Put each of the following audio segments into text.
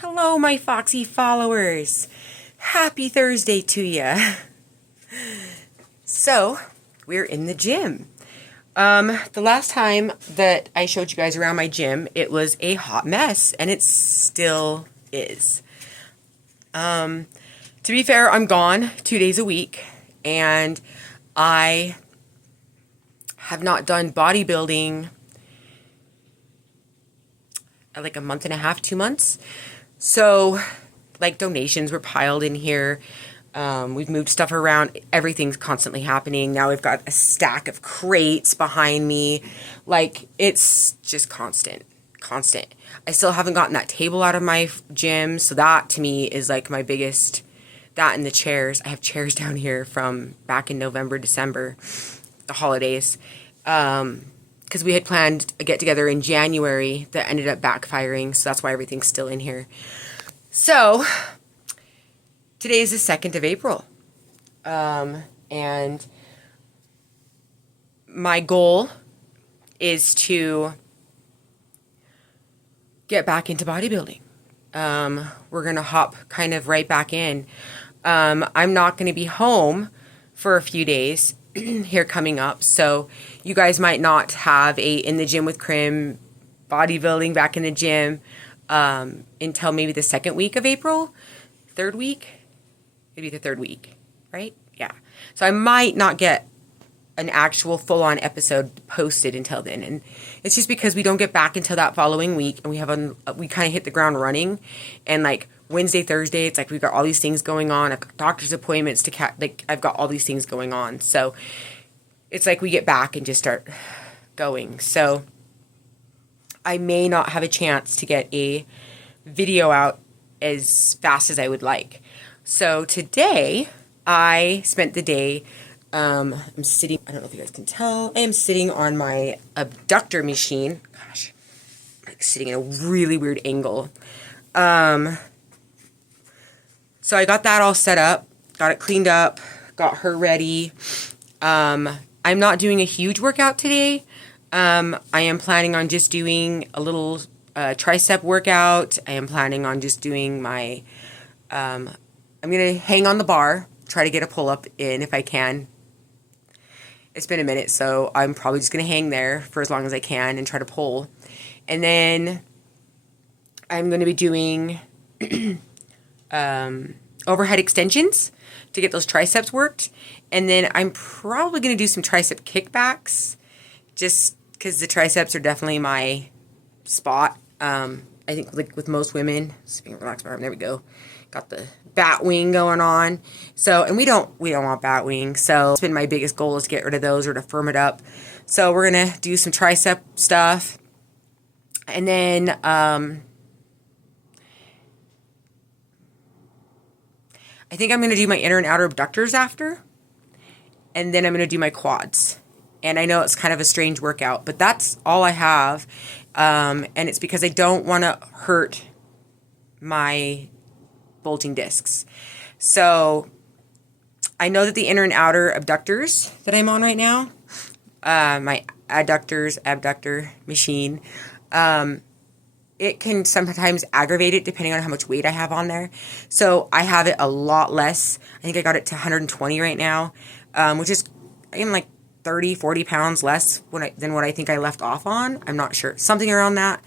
Hello, my Foxy followers. Happy Thursday to you. So, we're in the gym. The last time that I showed you guys around my gym, it was a hot mess, and it still is. To be fair, I'm gone 2 days a week, and I have not done bodybuilding like a month and a half, 2 months. So, like, donations were piled in here. We've moved stuff around. Everything's constantly happening. Now we've got a stack of crates behind me. Like, it's just constant. I still haven't gotten that table out of my gym. So that, to me, is like my biggest... That and the chairs. I have chairs down here from back in November, December, the holidays. Because we had planned a get-together in January that ended up backfiring, so that's why everything's still in here. So, today is the 2nd of April. And my goal is to get back into bodybuilding. We're going to hop kind of right back in. I'm not going to be home for a few days here coming up, so you guys might not have a in the gym with Crim bodybuilding back in the gym until maybe the 2nd week of April, 3rd week, maybe the 3rd week, right? Yeah. So I might not get an actual full-on episode posted until then, and it's just because we don't get back until that following week, and we kind of hit the ground running, and like Wednesday, Thursday, it's like we've got all these things going on. I've got doctor's appointments I've got all these things going on. So it's like we get back and just start going. So I may not have a chance to get a video out as fast as I would like. So today I spent the day, I'm sitting, I don't know if you guys can tell, I am sitting on my abductor machine. Gosh, I'm like sitting in a really weird angle. So I got that all set up, got it cleaned up, got her ready. I'm not doing a huge workout today. I am planning on just doing a little tricep workout. I am planning on just doing my, I'm going to hang on the bar, try to get a pull-up in if I can. It's been a minute, so I'm probably just going to hang there for as long as I can and try to pull. And then I'm going to be doing... overhead extensions to get those triceps worked. And then I'm probably going to do some tricep kickbacks just because the triceps are definitely my spot. I think like with most women, relax my arm, there we go. Got the bat wing going on. So, and we don't want bat wing. So it's been my biggest goal is to get rid of those or to firm it up. So we're going to do some tricep stuff. And then, I think I'm going to do my inner and outer abductors after. And then I'm going to do my quads. And I know it's kind of a strange workout, but that's all I have. And it's because I don't want to hurt my bulging discs. So I know that the inner and outer abductors that I'm on right now, my abductor machine, it can sometimes aggravate it depending on how much weight I have on there. So I have it a lot less. I think I got it to 120 right now, which is again like 30, 40 pounds less than what I think I left off on. I'm not sure. Something around that.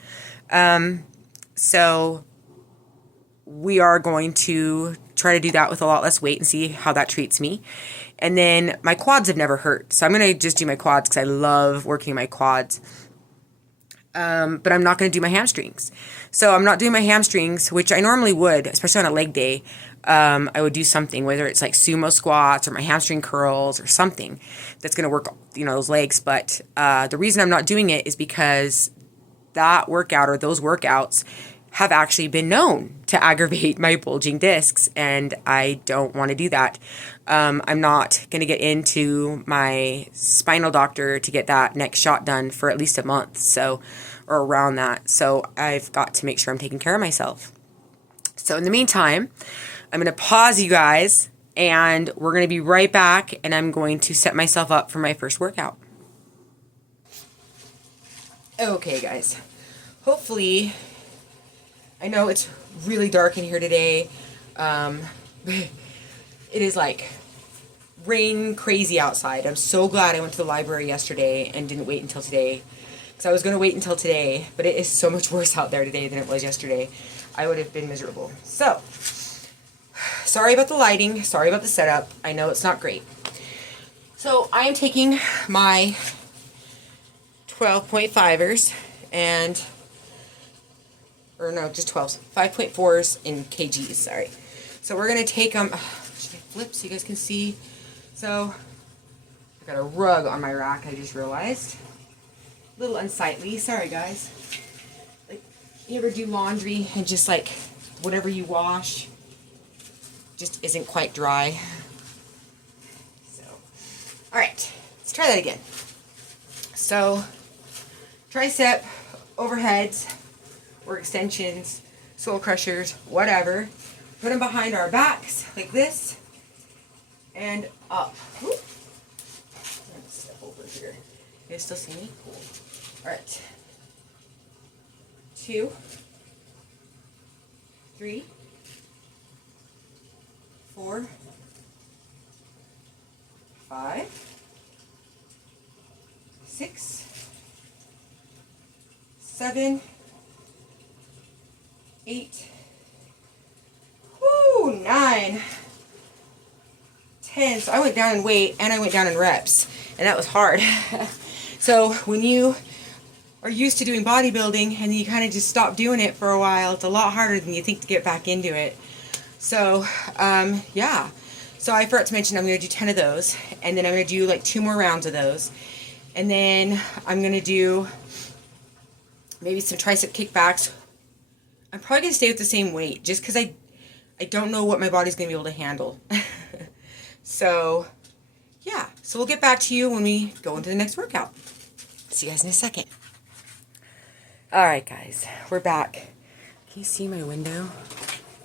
So we are going to try to do that with a lot less weight and see how that treats me. And then my quads have never hurt. So I'm going to just do my quads because I love working my quads. But I'm not going to do my hamstrings. So I'm not doing my hamstrings, which I normally would, especially on a leg day. I would do something, whether it's like sumo squats or my hamstring curls or something that's going to work, those legs. But the reason I'm not doing it is because that workout or those workouts have actually been known to aggravate my bulging discs, and I don't want to do that. I'm not going to get into my spinal doctor to get that next shot done for at least a month, or around that. So I've got to make sure I'm taking care of myself. So in the meantime, I'm going to pause you guys, and we're going to be right back, and I'm going to set myself up for my first workout. Okay, guys. Hopefully I know it's really dark in here today. It is like rain crazy outside. I'm so glad I went to the library yesterday and didn't wait until today. Because I was going to wait until today, but it is so much worse out there today than it was yesterday. I would have been miserable. So, sorry about the lighting. Sorry about the setup. I know it's not great. So, I am taking my 12.5ers and, or no, just 12s, 5.4s in kgs, sorry. So we're going to take them, should I flip so you guys can see? So, I got a rug on my rack, I just realized. A little unsightly, sorry guys. Like, you ever do laundry and just like, whatever you wash just isn't quite dry? So, alright, let's try that again. So, tricep, overheads, or extensions, soul crushers, whatever. Put them behind our backs, like this, and up. Whoop. I'm gonna step over here. You guys still see me? Cool. Alright. 2, 3, 4, 5, 6, 7, 8, 9, 10. So I went down in weight and I went down in reps, and that was hard. So when you are used to doing bodybuilding and you kind of just stop doing it for a while, it's a lot harder than you think to get back into it. So yeah. So I forgot to mention I'm going to do 10 of those, and then I'm going to do like 2 more rounds of those, and then I'm going to do maybe some tricep kickbacks. I'm probably going to stay with the same weight just because I don't know what my body's going to be able to handle. So, yeah. So we'll get back to you when we go into the next workout. See you guys in a second. Alright guys, we're back. Can you see my window?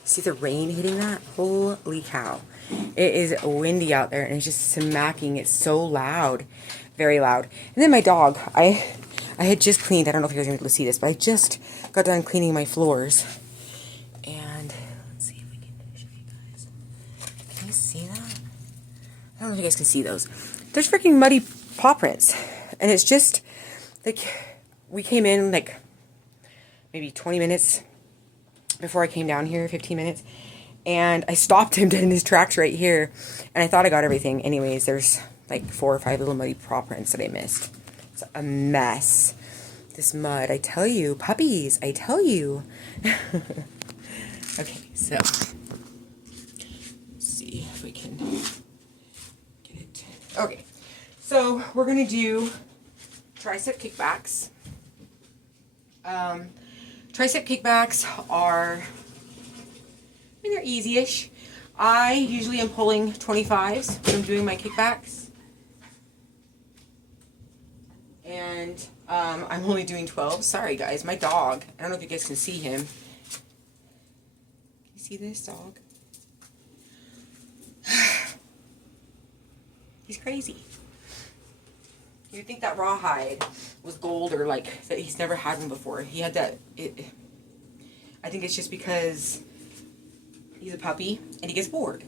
See the rain hitting that? Holy cow. It is windy out there and it's just smacking. It's so loud. Very loud. And then my dog, I had just cleaned, I don't know if you guys are going to be able to see this, but I just got done cleaning my floors. And let's see if we can show you guys. Can you see that? I don't know if you guys can see those. There's freaking muddy paw prints. And it's just, like, we came in, like, maybe 20 minutes before I came down here, 15 minutes. And I stopped him dead in his tracks right here. And I thought I got everything. Anyways, there's, like, 4 or 5 little muddy paw prints that I missed. It's a mess. This mud, I tell you. Puppies, I tell you. Okay, so. Let's see if we can get it. Okay, so we're going to do tricep kickbacks. Tricep kickbacks are, I mean, they're easy-ish. I usually am pulling 25s when I'm doing my kickbacks. And I'm only doing 12. Sorry, guys. My dog. I don't know if you guys can see him. Can you see this dog? He's crazy. You'd think that rawhide was gold, or like that he's never had one before. He had that. I think it's just because he's a puppy and he gets bored.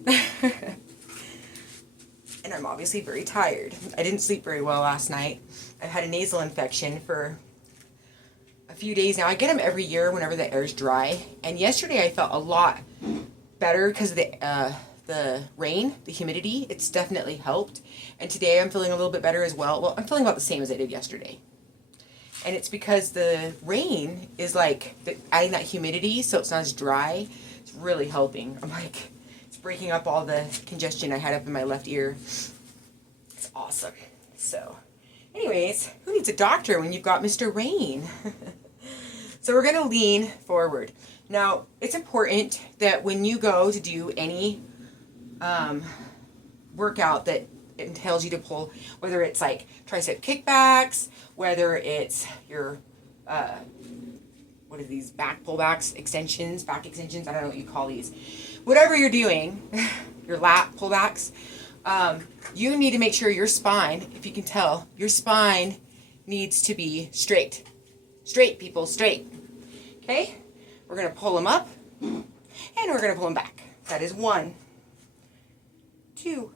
And I'm obviously very tired. I didn't sleep very well last night. I've had a nasal infection for a few days now. I get them every year whenever the air's dry. And yesterday I felt a lot better because of the rain, the humidity. It's definitely helped. And today I'm feeling a little bit better as well. Well, I'm feeling about the same as I did yesterday. And it's because the rain is like adding that humidity so it's not as dry. It's really helping. I'm like, it's breaking up all the congestion I had up in my left ear. It's awesome. So, anyways, who needs a doctor when you've got Mr. Rain? So we're going to lean forward. Now, it's important that when you go to do any workout that entails you to pull, whether it's like tricep kickbacks, whether it's your, what are these, back pullbacks, extensions, back extensions, I don't know what you call these. Whatever you're doing, your lat pullbacks, you need to make sure your spine, if you can tell, your spine needs to be straight. Straight, people, straight. Okay? We're going to pull them up, and we're going to pull them back. That is 1, 2,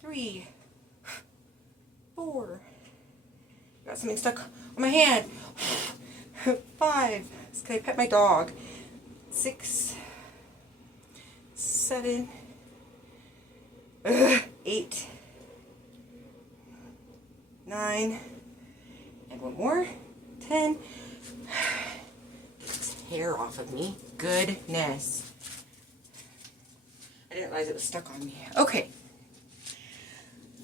3, 4. Got something stuck on my hand. 5. Can I pet my dog? 6, 7, 8, 9, and one more. 10. Get this hair off of me. Goodness. I didn't realize it was stuck on me. Okay.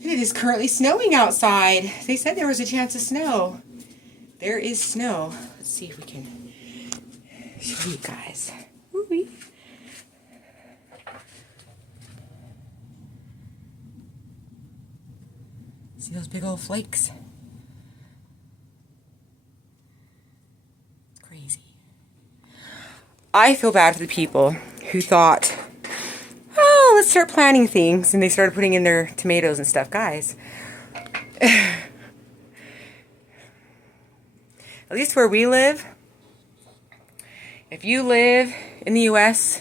It is currently snowing outside. They said there was a chance of snow. There is snow. Let's see if we can show you guys. Woo-wee. See those big old flakes? Crazy. I feel bad for the people who thought, oh, let's start planting things, and they started putting in their tomatoes and stuff. Guys, at least where we live, if you live in the U.S.,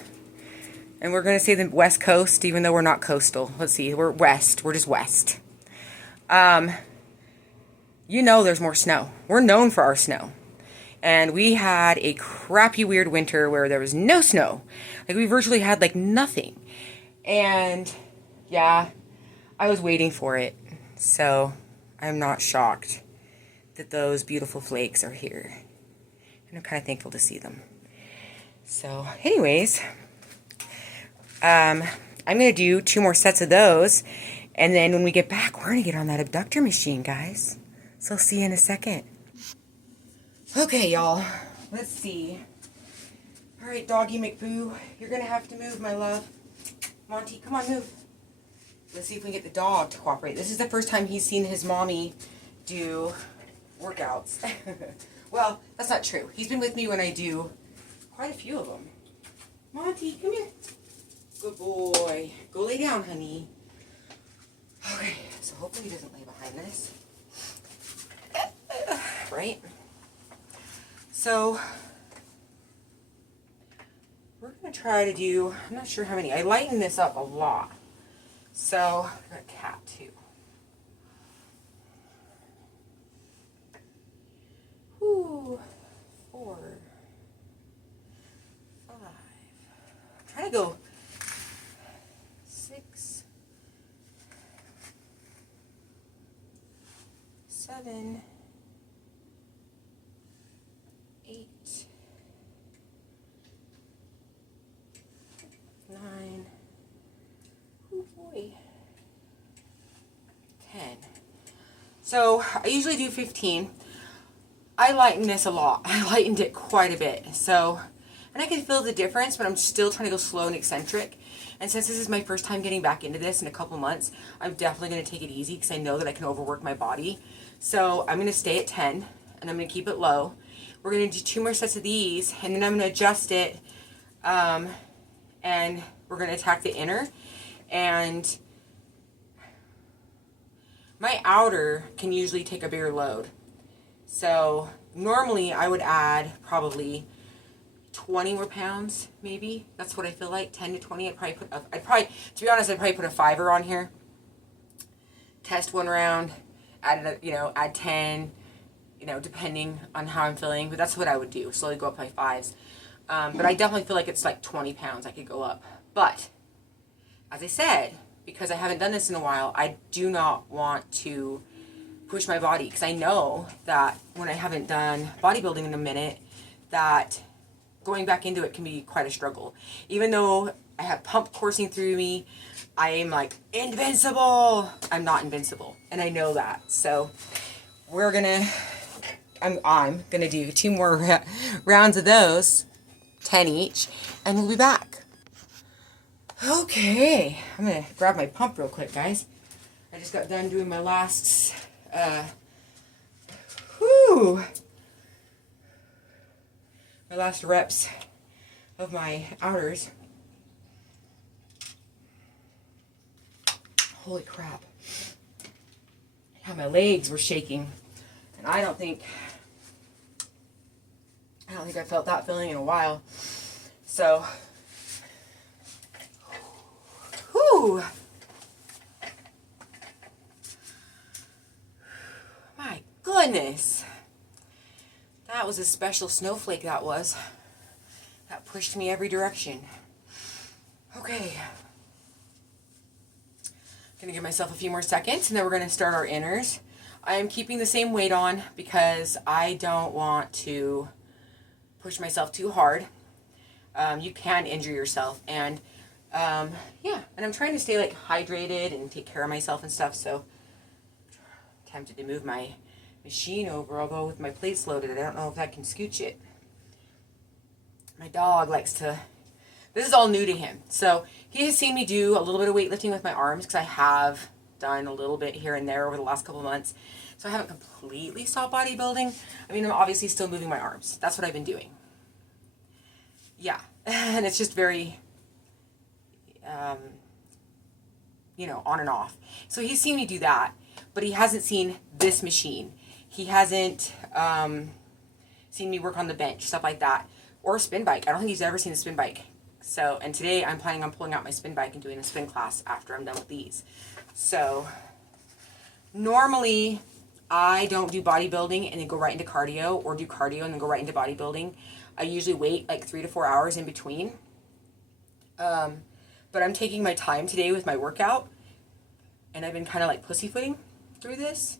and we're going to say the West Coast, even though we're not coastal. Let's see, we're west. We're just west. You know there's more snow. We're known for our snow. And we had a crappy, weird winter where there was no snow. Like, we virtually had, like, nothing. And, yeah, I was waiting for it. So, I'm not shocked that those beautiful flakes are here. And I'm kind of thankful to see them. So, anyways, I'm going to do 2 more sets of those. And then when we get back, we're going to get on that abductor machine, guys. So, I'll see you in a second. Okay, y'all. Let's see. All right, doggy McBoo. You're going to have to move, my love. Monty, come on, move. Let's see if we can get the dog to cooperate. This is the first time he's seen his mommy do workouts. Well, that's not true. He's been with me when I do quite a few of them. Monty, come here. Good boy. Go lay down, honey. Okay, so hopefully he doesn't lay behind this. Right? So, we're going to try to do, I'm not sure how many. I lighten this up a lot. So, I got a cat too. Whew. 4, 5. I'm trying to go 6, 7, 8, 9, oh boy, 10. So I usually do 15. I lighten this a lot. I lightened it quite a bit. So, and I can feel the difference, but I'm still trying to go slow and eccentric. And since this is my first time getting back into this in a couple months, I'm definitely going to take it easy because I know that I can overwork my body. So I'm going to stay at 10 and I'm going to keep it low. We're going to do 2 more sets of these, and then I'm going to adjust it, and we're going to attack the inner. And my outer can usually take a bigger load. So normally I would add probably 20 more pounds, maybe. That's what I feel like, 10 to 20. To be honest, I'd probably put a 5er on here. Test 1 round, add 10. Depending on how I'm feeling. But that's what I would do. Slowly go up by 5s. But I definitely feel like it's like 20 pounds I could go up. But, as I said, because I haven't done this in a while, I do not want to push my body. Because I know that when I haven't done bodybuilding in a minute, that going back into it can be quite a struggle. Even though I have pump coursing through me, I am like invincible. I'm not invincible. And I know that. So, I'm gonna do 2 more rounds of those, 10 each, and we'll be back. Okay, I'm gonna grab my pump real quick, guys. I just got done doing my last, my last reps of my outers. Holy crap! How my legs were shaking. And I don't think I don't think I felt that feeling in a while. So, whew. My goodness. That was a special snowflake, that was. That pushed me every direction. Okay. Gonna give myself a few more seconds, and then we're gonna start our inners. I am keeping the same weight on because I don't want to push myself too hard. You can injure yourself, and yeah, and I'm trying to stay like hydrated and take care of myself and stuff, so I'm tempted to move my machine over, although with my plates loaded, I don't know if I can scooch it. My dog likes to, this is all new to him, so he has seen me do a little bit of weightlifting with my arms, because I have done a little bit here and there over the last couple of months, so I haven't completely stopped bodybuilding. I mean, I'm obviously still moving my arms. That's what I've been doing. Yeah, and it's just very, you know, on and off. So he's seen me do that, but he hasn't seen this machine. He hasn't seen me work on the bench, stuff like that, or a spin bike. I don't think he's ever seen a spin bike. So, and today I'm planning on pulling out my spin bike and doing a spin class after I'm done with these. So, normally I don't do bodybuilding and then go right into cardio, or do cardio and then go right into bodybuilding. I usually wait like 3 to 4 hours in between. But I'm taking my time today with my workout, and I've been kind of like pussyfooting through this.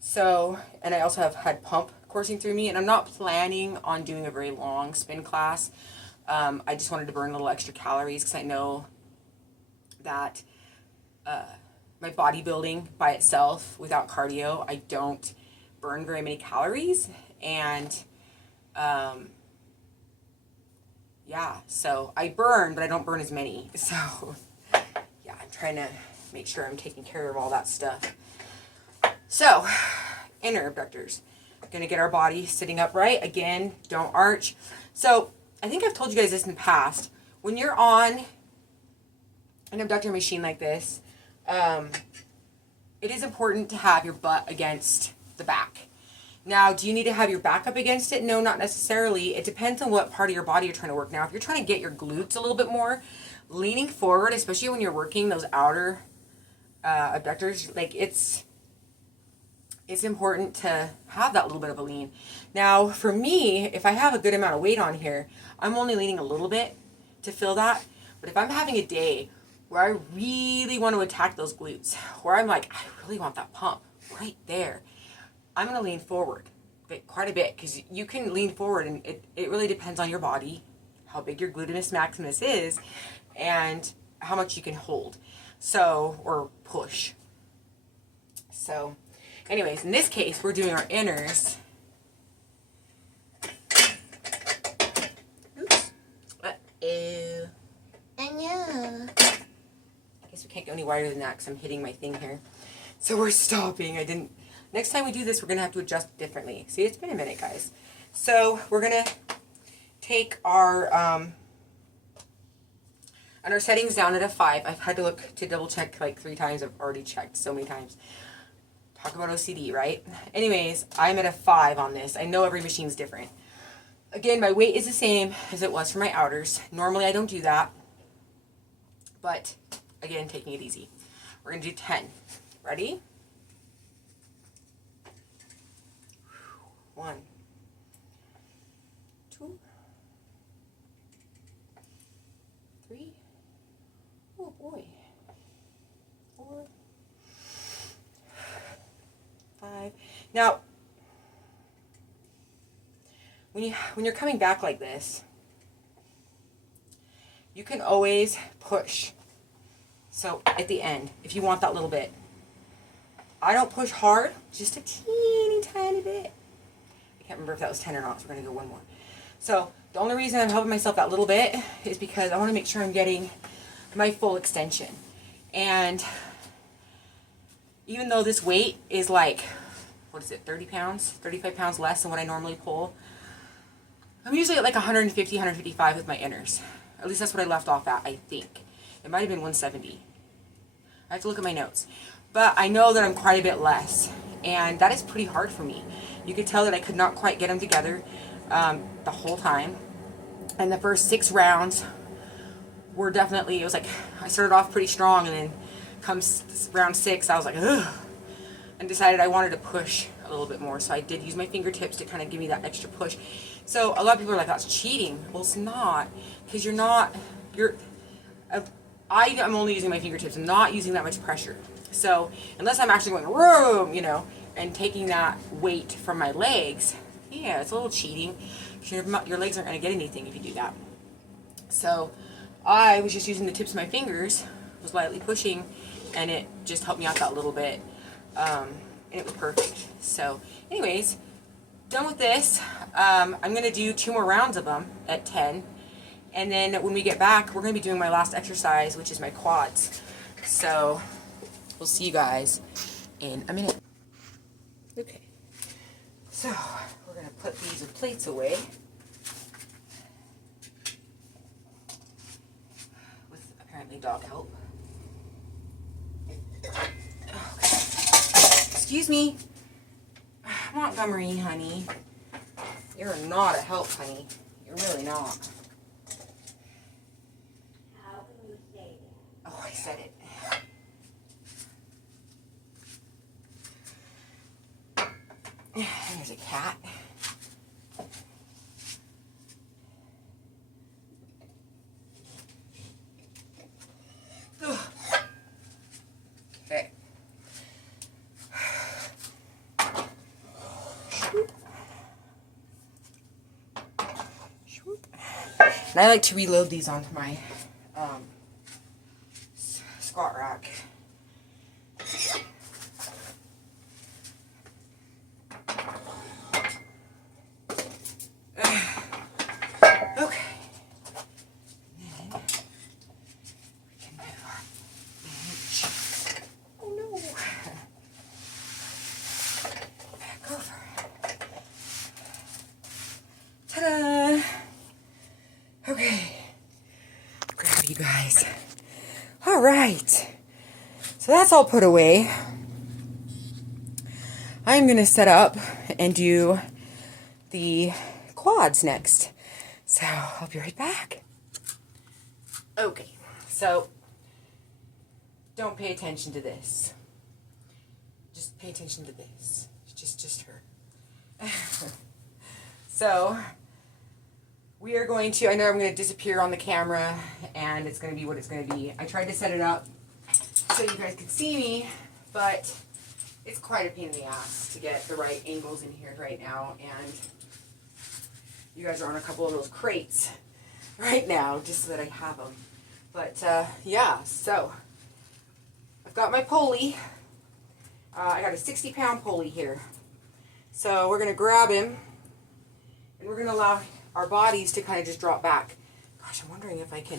So, and I also have had pump coursing through me, and I'm not planning on doing a very long spin class. I just wanted to burn a little extra calories, because I know that my bodybuilding by itself, without cardio, I don't burn very many calories, and yeah, so I burn, but I don't burn as many. So yeah, I'm trying to make sure I'm taking care of all that stuff. So, inner abductors. Gonna get our body sitting upright. Again, don't arch. So, I think I've told you guys this in the past. When you're on an abductor machine like this, it is important to have your butt against the back. Now, do you need to have your back up against it? No, not necessarily. It depends on what part of your body you're trying to work. Now, if you're trying to get your glutes a little bit more, leaning forward, especially when you're working those outer abductors, like it's important to have that little bit of a lean. Now, for me, if I have a good amount of weight on here, I'm only leaning a little bit to fill that. But if I'm having a day where I really want to attack those glutes, where I'm like, I really want that pump right there, I'm going to lean forward quite a bit, because you can lean forward, and it really depends on your body, how big your gluteus maximus is, and how much you can hold, so, or push. So, anyways, in this case, we're doing our inners. Oops. Uh-oh. I know. I guess we can't go any wider than that because I'm hitting my thing here. So we're stopping. Next time we do this, we're going to have to adjust differently. See, it's been a minute, guys. So we're going to take our, and our settings down at a 5. I've had to look to double check like 3 times. I've already checked so many times. Talk about OCD, right? Anyways, I'm at a 5 on this. I know every machine's different. Again, my weight is the same as it was for my outers. Normally I don't do that. But, again, taking it easy. We're going to do 10. Ready? 1, 2, 3. Oh boy. 4, 5. Now, when you're coming back like this, you can always push. So at the end, if you want that little bit, I don't push hard, just a teeny tiny bit. I can't remember if that was 10 or not, so we're going to go one more. So the only reason I'm helping myself that little bit is because I want to make sure I'm getting my full extension. And even though this weight is like, what is it, 30 pounds, 35 pounds less than what I normally pull, I'm usually at like 150, 155 with my inners. At least that's what I left off at, I think. It might have been 170. I have to look at my notes. But I know that I'm quite a bit less. And that is pretty hard for me. You could tell that I could not quite get them together. the whole time. And the first 6 rounds were definitely, it was like, I started off pretty strong, and then comes round 6, I was like, ugh, and decided I wanted to push a little bit more. So I did use my fingertips to kind of give me that extra push. So a lot of people are like, that's cheating. Well, it's not, because I'm only using my fingertips. I'm not using that much pressure. So unless I'm actually going, room, you know, and taking that weight from my legs, yeah, it's a little cheating. Your legs aren't going to get anything if you do that. So I was just using the tips of my fingers, was lightly pushing, and it just helped me out that little bit. And it was perfect. So anyways, done with this. I'm going to do 2 more rounds of them at 10. And then when we get back, we're going to be doing my last exercise, which is my quads. So we'll see you guys in a minute. Okay. So we're going to put these plates away. With apparently dog help. Okay. Excuse me. Montgomery, honey. You're not a help, honey. You're really not. How can you say that? Oh, I said it. There's a cat. Ugh. Okay. And I like to reload these onto my squat rack. Okay. And then we can move our bench. Oh no. Back over. Ta-da! Okay. Grab you guys. All right. So that's all put away. I'm going to set up and do the quads next. So I'll be right back. Okay. So don't pay attention to this. Just pay attention to this. Just her. So we are going to, I know I'm going to disappear on the camera, and it's going to be what it's going to be. I tried to set it up so you guys could see me, but it's quite a pain in the ass to get the right angles in here right now, and you guys are on a couple of those crates right now, just so that I have them. But, yeah, so I've got my pulley. I got a 60-pound pulley here. So we're going to grab him, and we're going to allow our bodies to kind of just drop back. Gosh, I'm wondering if I can...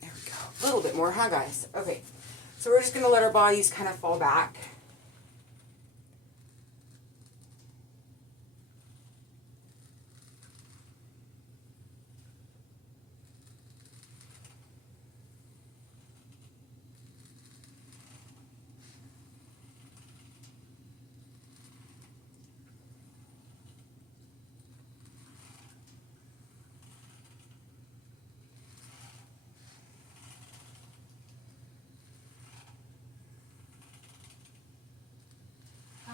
There we go. A little bit more, huh, guys? Okay. So we're just going to let our bodies kind of fall back.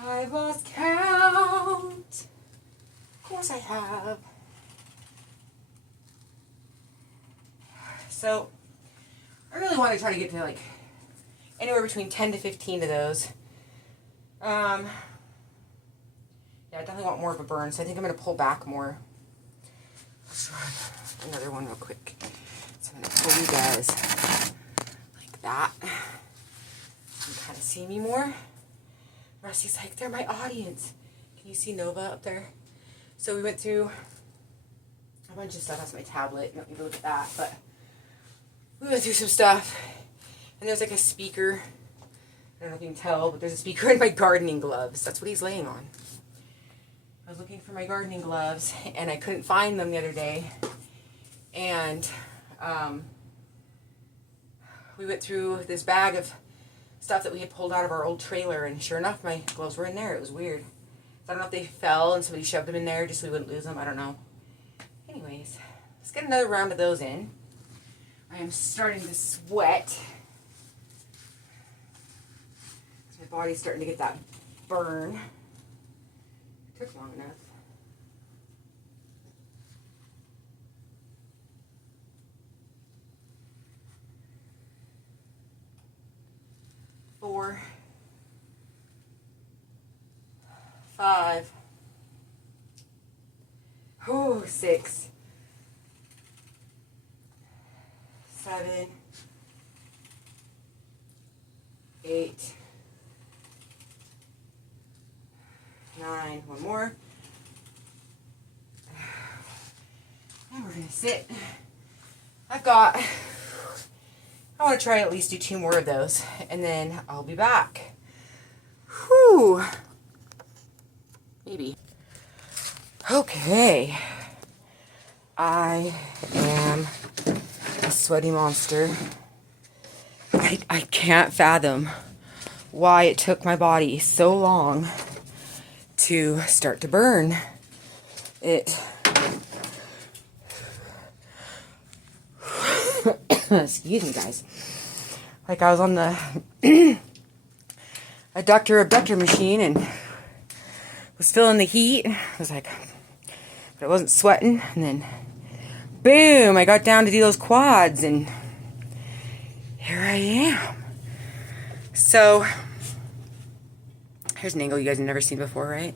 I've lost count. Of course I have. So, I really want to try to get to like anywhere between 10 to 15 of those. Yeah, I definitely want more of a burn, so I think I'm going to pull back more. Let's try another one real quick. So I'm going to pull you guys like that. You can kind of see me more. Rusty's like, they're my audience. Can you see Nova up there? So we went through a bunch of stuff. That's my tablet. You don't need to look at that. But we went through some stuff. And there's like a speaker. I don't know if you can tell, but there's a speaker in my gardening gloves. That's what he's laying on. I was looking for my gardening gloves, and I couldn't find them the other day. And we went through this bag of stuff that we had pulled out of our old trailer, and sure enough, my gloves were in there. It was weird. I don't know if they fell and somebody shoved them in there just so we wouldn't lose them. I don't know. Anyways, let's get another round of those in. I am starting to sweat. My body's starting to get that burn. It took long enough. Four, 5, 6, 7, 8, 9, one more. And we're gonna sit. I want to try at least do 2 more of those, and then I'll be back. Whew. Maybe. Okay. I am a sweaty monster. I can't fathom why it took my body so long to start to burn. Excuse me, guys. Like I was on the adductor abductor machine and was feeling the heat. I was like, but I wasn't sweating. And then, boom, I got down to do those quads, and here I am. So, here's an angle you guys have never seen before, right?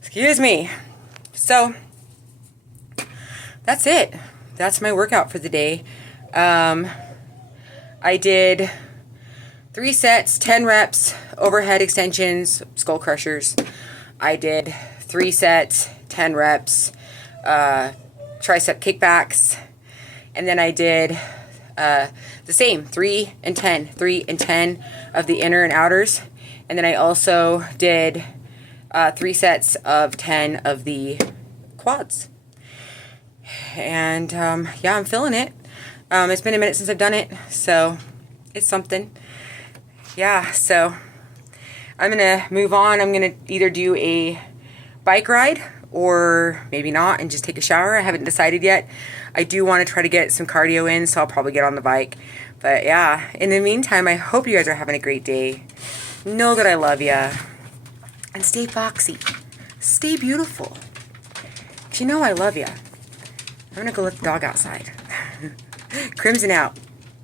Excuse me. So, that's it. That's my workout for the day. I did 3 sets, 10 reps, overhead extensions, skull crushers. I did 3 sets, 10 reps, tricep kickbacks. And then I did the same, 3 and 10, 3 and 10 of the inner and outers. And then I also did 3 sets of 10 of the quads. And yeah, I'm feeling it. It's been a minute since I've done it, so it's something. Yeah, so I'm gonna move on. I'm gonna either do a bike ride or maybe not and just take a shower. I haven't decided yet. I do want to try to get some cardio in, so I'll probably get on the bike. But yeah, in the meantime, I hope you guys are having a great day. Know that I love ya. And stay foxy. Stay beautiful. You know I love ya. I'm gonna go let the dog outside. Crimson out.